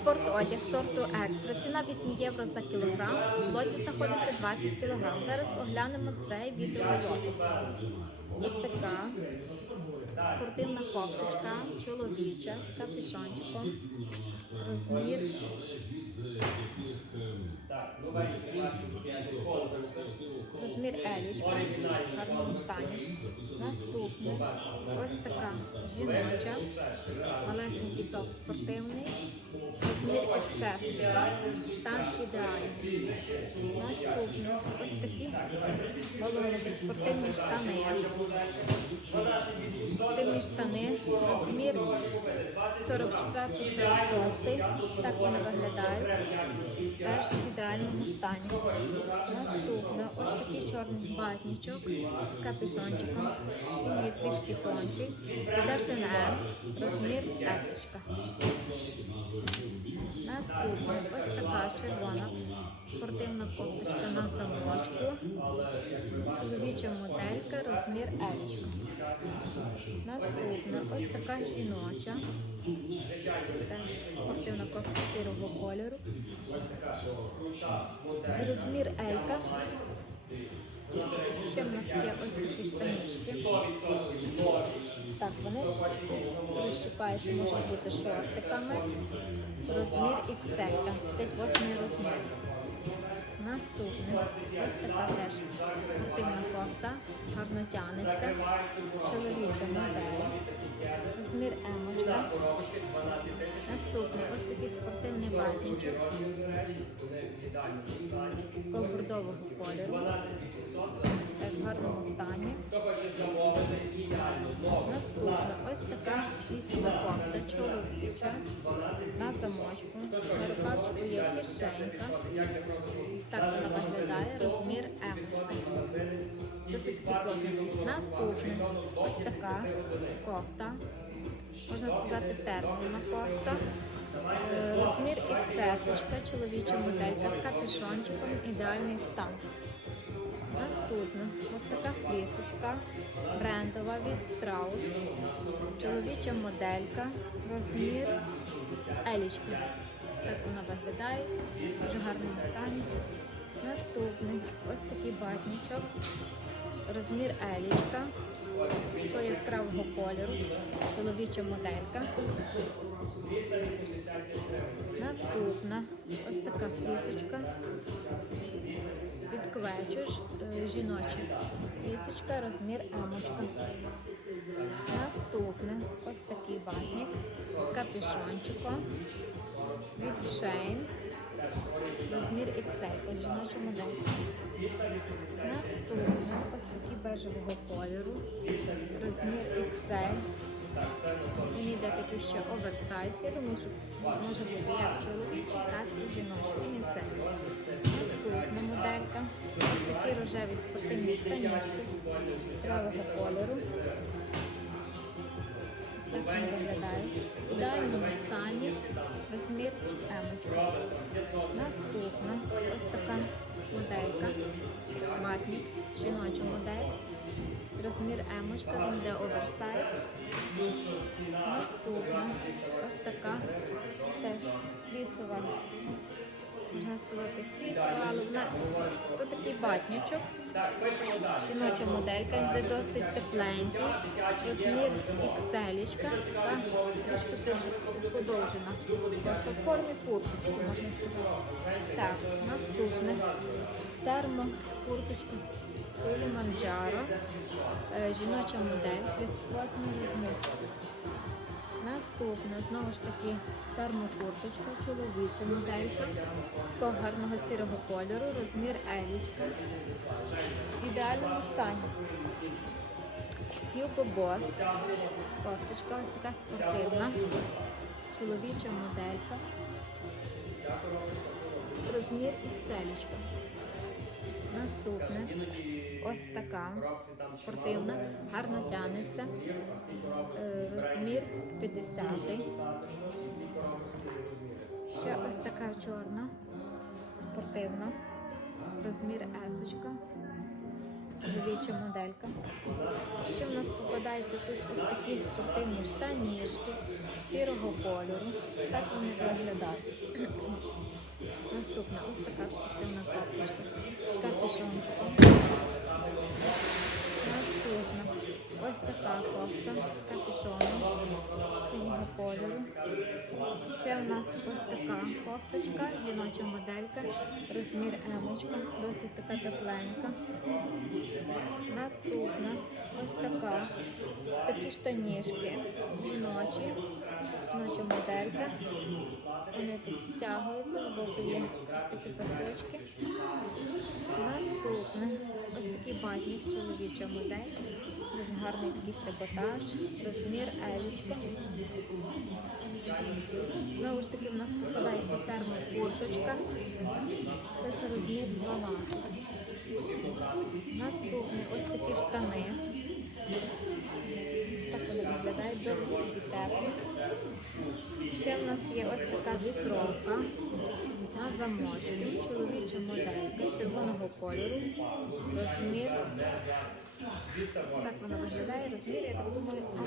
Спортодяг сорту екстра. Ціна 8 євро за кілограм. В лоті знаходиться 20 кілограм. Зараз оглянемо цей відеоролик. Ось така спортивна кофточка, чоловіча з капюшончиком. Розмір розмір елічка гарному стані. Наступне ось така жіноча, малесенький топ спортивний, розмір XS, стан ідеальний. Наступне ось такі спортивні штани. Спортивні штани, розмір 44-46. Так вони виглядають. Теж в ідеальному стані. Наступне ось такий чорний батнічок з капюшончиком. Він є трішки тонший. Іде H&M, розмір S. Наступне ось така червона на замочку. Чоловіча моделька, розмір L. Наступна ось така жіноча. Теж спортивна кофта сірого кольору. Розмір Елька. Ще в нас є ось такі штанішки. Так, вони розщипаються, можуть бути шортиками. Розмір XL, 58 розмір. Наступне ось така теж спортивна кофта, гарно тянеться. Чоловіча модель. Розмір емочка. Наступний ось такий спортивний ватничок. Такого бордового кольору. Теж в гарному стані. Наступна ось така вісіма кофта чоловіча на замочку. Рукавчику є кишенька. Ось так вона виглядає, розмір емочка. Досить підкотний. Наступне ось така кофта. Можна сказати, терміна кофта. Е, Розмір XS, чоловіча моделька з капюшончиком, ідеальний стан. Наступна ось така флісочка брендова від Strauss. Чоловіча моделька, розмір елічка. Так вона виглядає, в дуже гарному стані. Наступний. Ось такий батничок, розмір елічка, такого яскравого кольору, чоловіча моделька. Наступна. Ось така флісочка від квечуш, е, жіноча флісочка, розмір емочка. Наступне. Ось такий ватник з капюшончиком від Shane, розмір XL, жіноча модель. Наступне ось такий бежевого кольору, розмір XL. Він йде такий ще оверсайз. Я думаю, що може бути як чоловічий, так і жіночий. Він все. Наступна моделька. Ось такі рожеві спортивні штанішки яскравого кольору. Так вони виглядають. В ідеальному стані розмір емочка. Наступна ось така моделька. Матник, жіноча модель. Розмір емочка, він йде оверсайз. Наступна ось така теж флісова, можна сказати, флісова, але вона то такий батнічок. Жіноча моделька, йде досить тепленький, розмір XL, така трішки подовжена. Тобто в формі курточки, можна сказати. Так, наступне термо курточка Килиманджаро, Е, жіноча модель, 38 розмір. Наступна, знову ж таки, термокурточка, чоловіча моделька, такого гарного сірого кольору, розмір елічка. В ідеальному стані. Hugo Boss, кофточка ось така спортивна, чоловіча моделька, розмір XL. Наступне ось така спортивна, гарно тянеться. Е, Розмір 50. Ще ось така чорна, спортивна, розмір S. чоловіча моделька. Ще в нас попадається тут ось такі спортивні штанішки сірого кольору. Так вони виглядають. Наступна ось така спортивна кофточка з. Наступна ось така кофта з капюшоном синього кольору. Ще в нас ось така кофточка, жіноча моделька, розмір емочка, досить така тепленька. Наступна ось така, такі штанішки жіночі, жіноча моделька. Вони тут стягуються, збоку є ось такі пасочки. Батник, чоловіча модель. Дуже гарний такий триботаж, розмір елічка. Знову ж таки, в нас попадається термокурточка. Це розмір 12. Наступні ось такі штани. Так вони виглядають досить теплі. Ще в нас є ось така вітровка на замочку. Чоловіча моделька червоного кольору. Розмір. Так вона виглядає, розмір, я так думаю, МЛ.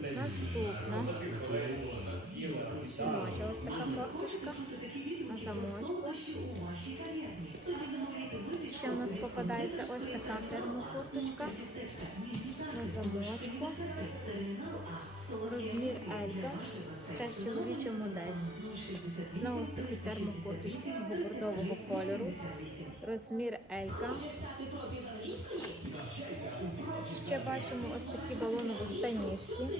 Наступна жіноча ось така кофточка на замочку. Ще в нас попадається ось така термокурточка на замочку. Розмір Елька. Теж чоловіча модель. Знову ж таки термокурточка бордового кольору. Розмір Елька. Ще бачимо ось такі балонові штанішки.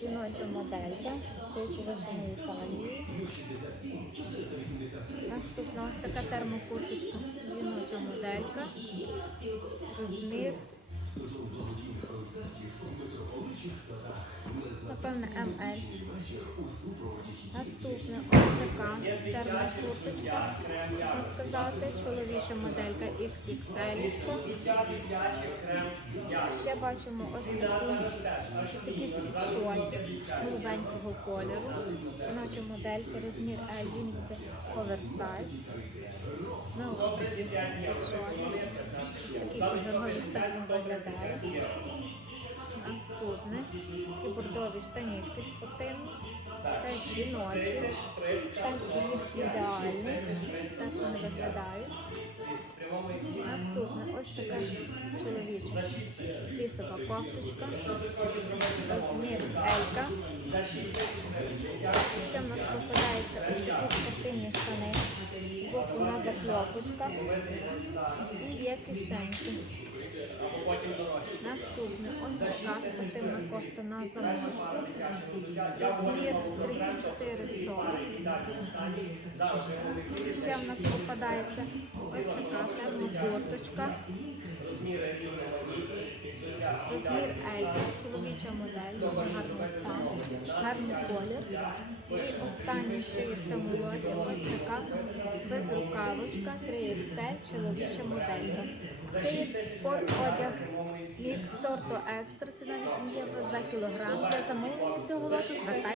Жіноча моделька, повишеної талії. Наступна ось така термокурточка. Жіноча моделька. Розмір. Напевне, МЛ. Наступне ось така термокурточка. Можна сказати, чоловіча моделька XXL. Ще бачимо ось таку, такий світшотик голубенького кольору. Жіноча моделька, розмір L, він буде оверсайз. Знову ж таки світшотик. Ось такий кольоровий він виглядає. Наступне такі бордові штанішки спортивні. Теж жіночі. Такі ідеальні. Так вони виглядають. Наступне ось така чоловіча лісова кофточка. Розмір Елька. Ще в нас попадається ось такі спортивні штани. Збоку на закльопочках. І є кишеньки. Наступне ось така спортивна кофта на замочку. Розмір 34-40. Ще в нас попадається ось така термокурточка. Розмір Елька, чоловіча модель, дуже гарний стан, гарний колір. І останній шиї в цьому лоті, ось така безрукавочка 3XL, чоловіча моделька. Це є спорт одяг мікс сорту екстра, ціна 8 євро за кілограм. Для замовлення цього лоту звертайтеся.